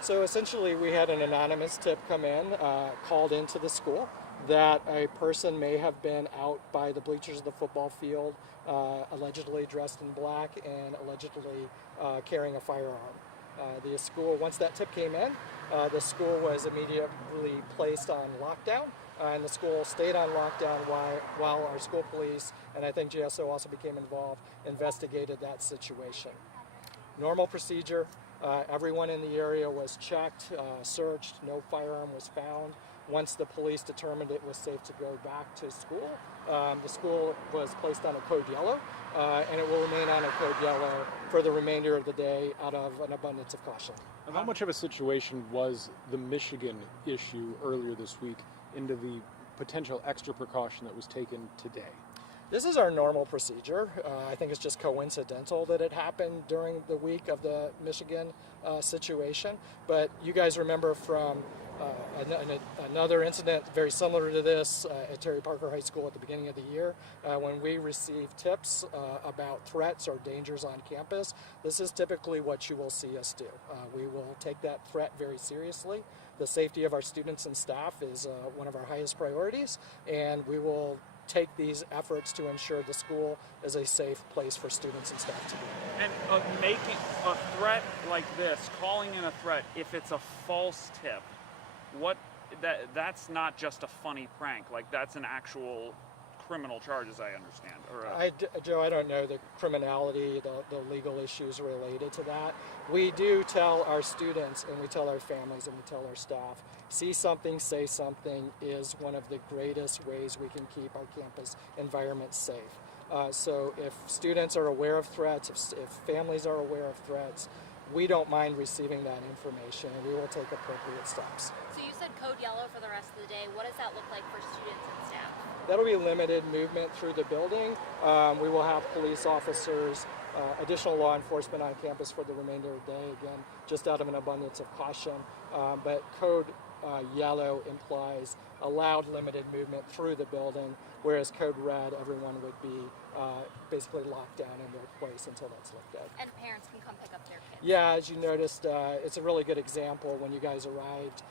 So essentially, we had an anonymous tip come in, called into the school that a person may have been out by the bleachers of the football field, allegedly dressed in black and allegedly carrying a firearm. The school, once that tip came in, the school was immediately placed on lockdown, and the school stayed on lockdown while our school police, and I think GSO also became involved, investigated that situation. Normal procedure. Everyone in the area was checked, searched, no firearm was found. Once the police determined it was safe to go back to school, the school was placed on a code yellow, and it will remain on a code yellow for the remainder of the day out of an abundance of caution. How much of a situation was the Michigan issue earlier this week into the potential extra precaution that was taken today? This is our normal procedure. I think it's just coincidental that it happened during the week of the Michigan situation. But you guys remember from another incident very similar to this at Terry Parker High School at the beginning of the year, when we received tips about threats or dangers on campus. This is typically what you will see us do. We will take that threat very seriously. The safety of our students and staff is one of our highest priorities, and we will take these efforts to ensure the school is a safe place for students and staff to be. And making a threat like this, calling in a threat, if it's a false tip, that's not just a funny prank. Like, that's an actual criminal charge, as I understand. Or Joe, I don't know the criminality, the legal issues related to that. We do tell our students, and we tell our families, and we tell our staff, see something, say something is one of the greatest ways we can keep our campus environment safe. So if students are aware of threats, if families are aware of threats, we don't mind receiving that information, and we will take appropriate steps. So you said code yellow for the rest of the day. What does that look like for students and staff? That'll be limited movement through the building. We will have police officers, additional law enforcement on campus for the remainder of the day, again, just out of an abundance of caution. But code yellow implies allowed limited movement through the building, whereas code red, everyone would be basically locked down in their place until that's lifted. And parents can come pick up their kids. Yeah, as you noticed, it's a really good example. When you guys arrived,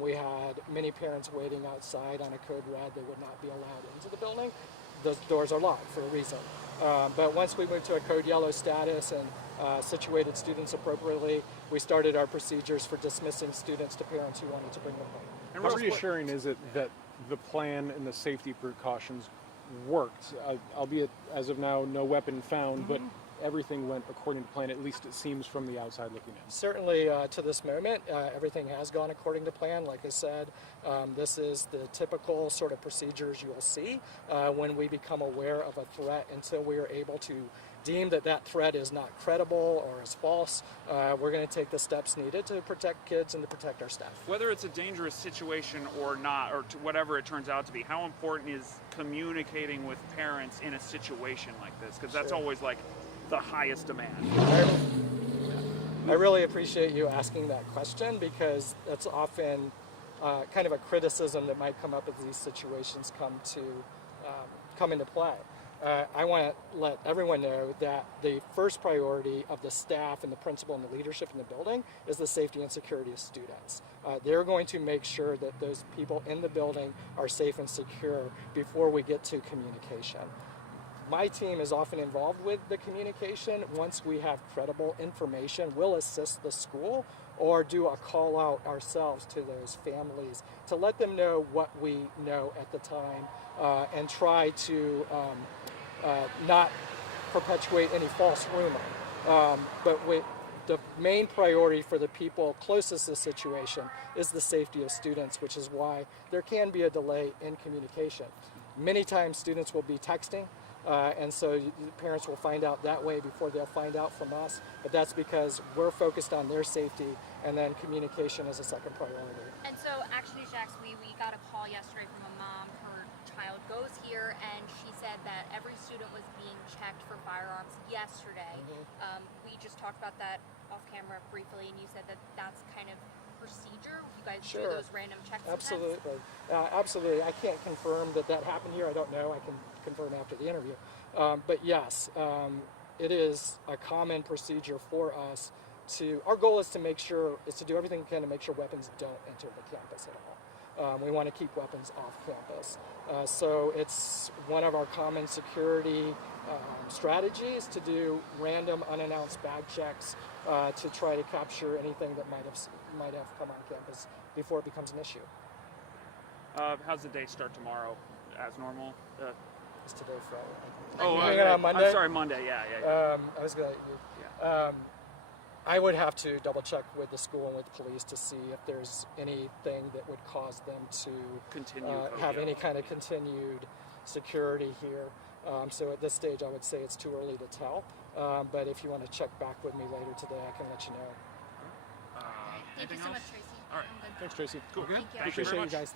we had many parents waiting outside on a code red. They would not be allowed into the building. Those doors are locked for a reason. But once we moved to a code yellow status and situated students appropriately, we started our procedures for dismissing students to parents who wanted to bring them home. And how reassuring is it that the plan and the safety precautions worked, albeit as of now no weapon found, but everything went according to plan, at least it seems from the outside looking in? Certainly to this moment, everything has gone according to plan. Like I said, this is the typical sort of procedures you will see when we become aware of a threat. Until we are able to deem that that threat is not credible or is false, we're going to take the steps needed to protect kids and to protect our staff. whether it's a dangerous situation or not, or whatever it turns out to be, how important is communicating with parents in a situation like this? Because that's always like the highest demand. I really appreciate you asking that question, because that's often kind of a criticism that might come up as these situations come into play. I want to let everyone know that the first priority of the staff and the principal and the leadership in the building is the safety and security of students. They're going to make sure that those people in the building are safe and secure before we get to communication. My team is often involved with the communication. Once we have credible information, we'll assist the school or do a call out ourselves to those families to let them know what we know at the time and try to not perpetuate any false rumor. But the main priority for the people closest to the situation is the safety of students, which is why there can be a delay in communication. Many times students will be texting, and so parents will find out that way before they'll find out from us, but that's because we're focused on their safety, and then communication is a second priority. And so actually, Jax, we got a call yesterday from a mom. Her child goes here, and she said that every student was being checked for firearms yesterday. We just talked about that off camera briefly, and you said that that's kind of procedure. You guys do those random checks. Absolutely. Absolutely. I can't confirm that happened here. I don't know. I can confirm after the interview. But yes, it is a common procedure for us our goal is to do everything we can to make sure weapons don't enter the campus at all. We want to keep weapons off campus. So it's one of our common security strategies to do random unannounced bag checks to try to capture anything that might have come on campus before it becomes an issue. How's the day start tomorrow? As normal? It's today Friday. Oh, You're doing it on Monday? I'm sorry, Monday. Yeah. I was gonna. I would have to double check with the school and with police to see if there's anything that would cause them to Continue have any kind of continued security here. So at this stage, I would say it's too early to tell. But if you want to check back with me later today, I can let you know. Thank you so much, Tracy. All right. I'm good. Thanks, Tracy. Cool. Good. Thank you. Thank you very Appreciate you much. guys.